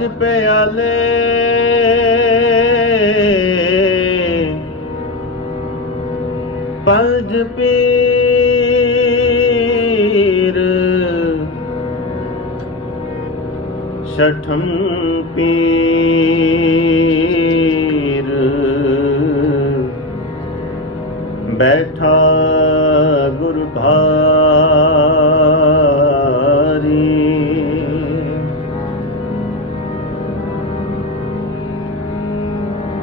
ਪੰਜ ਪਿਆਲੇ। ਪਲਜ ਪੀਰ। ਛਠਮ ਪੀਰ। ਬੈਠਾ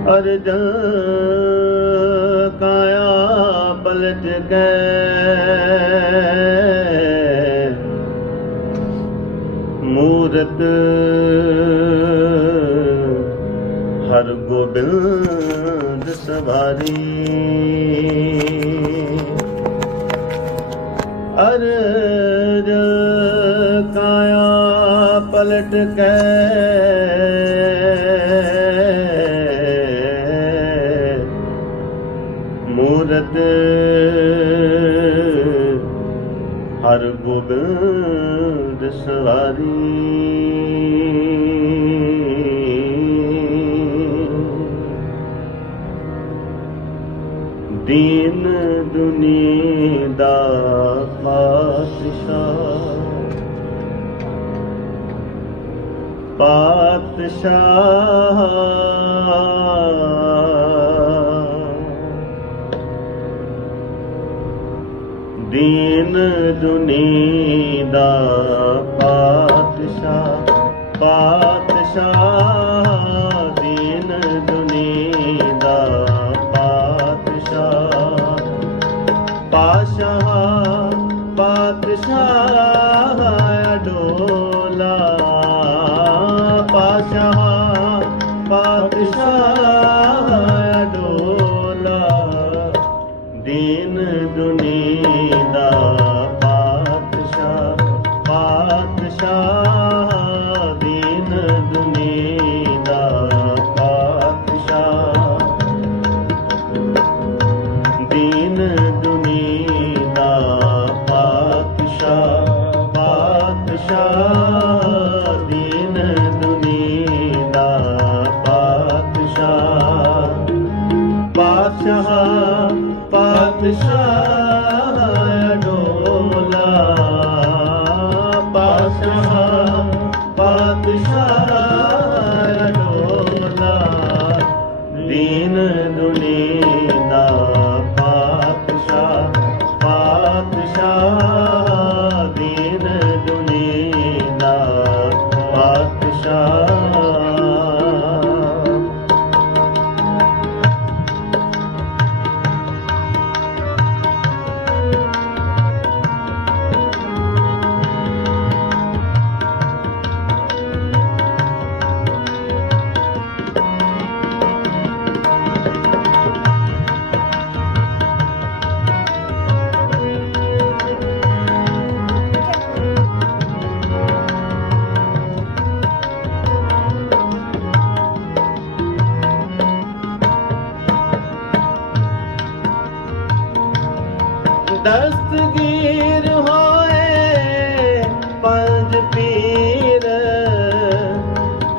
ਅਰਜ ਕਾਇਆ ਪਲਟ ਗਏ ਮੂਰਤ ਹਰ ਗੋਬਿੰਦ ਸਵਾਰੀ। ਅਰਜ ਕਾਇਆ ਪਲਟ ਗਏ ਬੰਦ ਸਵਾਰੀ ਦੀਨ ਦੁਨੀ ਦਾ ਪਾਤਸ਼ਾਹ ਪਾਤਸ਼ਾਹ ਦੀਨ ਦੁਨੀ ਦਾ ਪਾਤਸ਼ਾਹ ਪਾਤਸ਼ਾਹ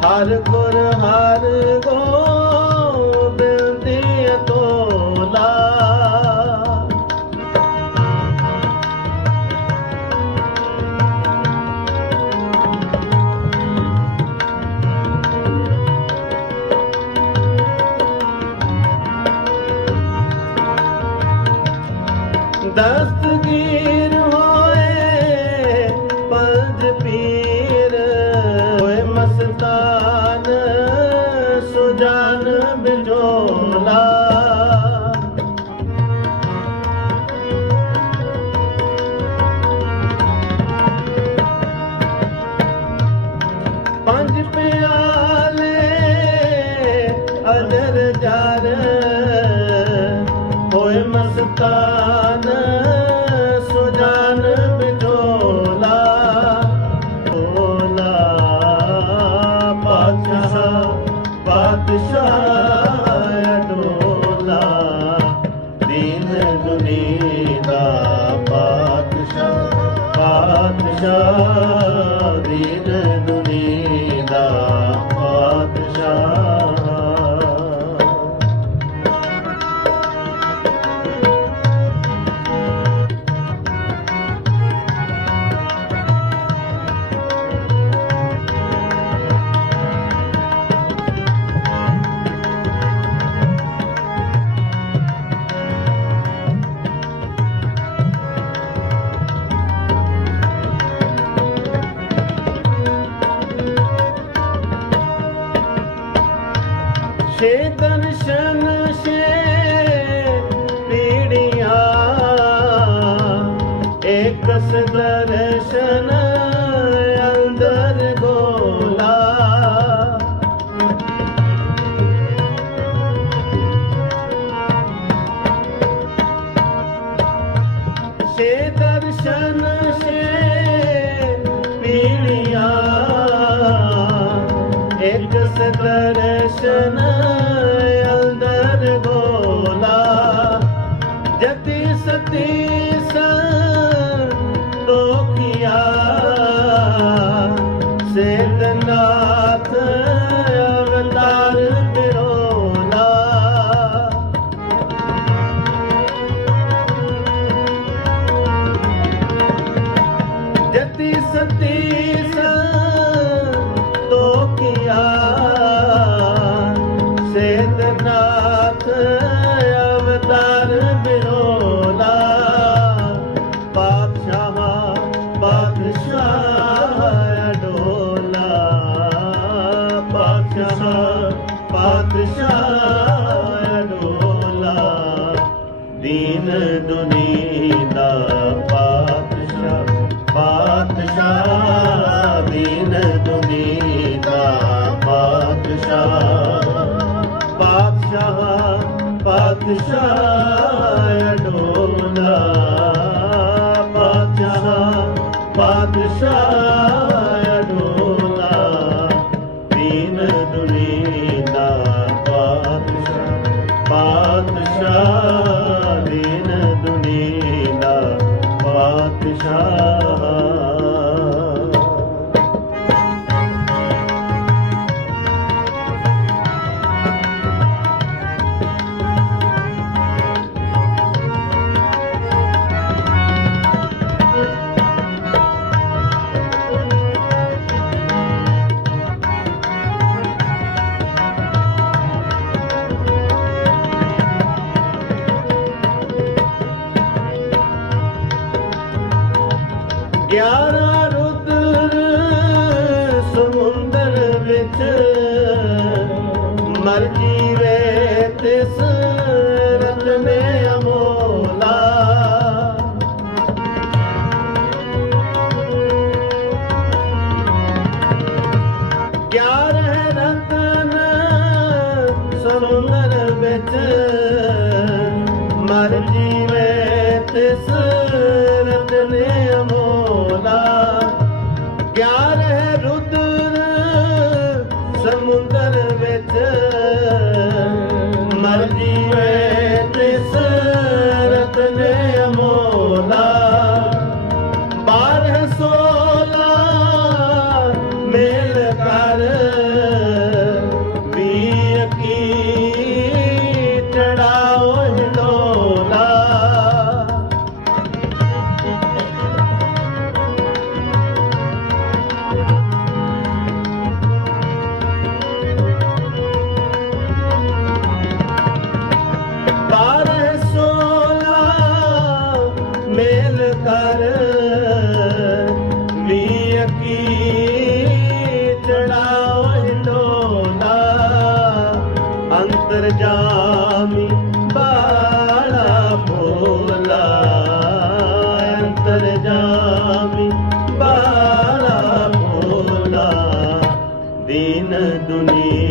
ਹਰ ਗੁਰ ਹਰ ਗੋਬਿੰਦ ਤੋਲਾ। ਦਸ ਖੇਦਨ ਸ਼ਨ ਸ਼ੇ ਪੀੜੀਆਂ ਏਕਸ ਅੰਦਰ ਗੋਲਾ ਸੇ ਦਰਸ਼ਨ ਸੇ ਪੀੜੀਆਂ ਬਾਦਸ਼ਾਹ ਅਡੋਲਾ ਬਾਦਸ਼ਾਹ ਬਾਦਸ਼ਾਹ ਅਡੋਲਾ ਦੀਨ ਜੀਵੇ ਤਿਸ दीन दुनिया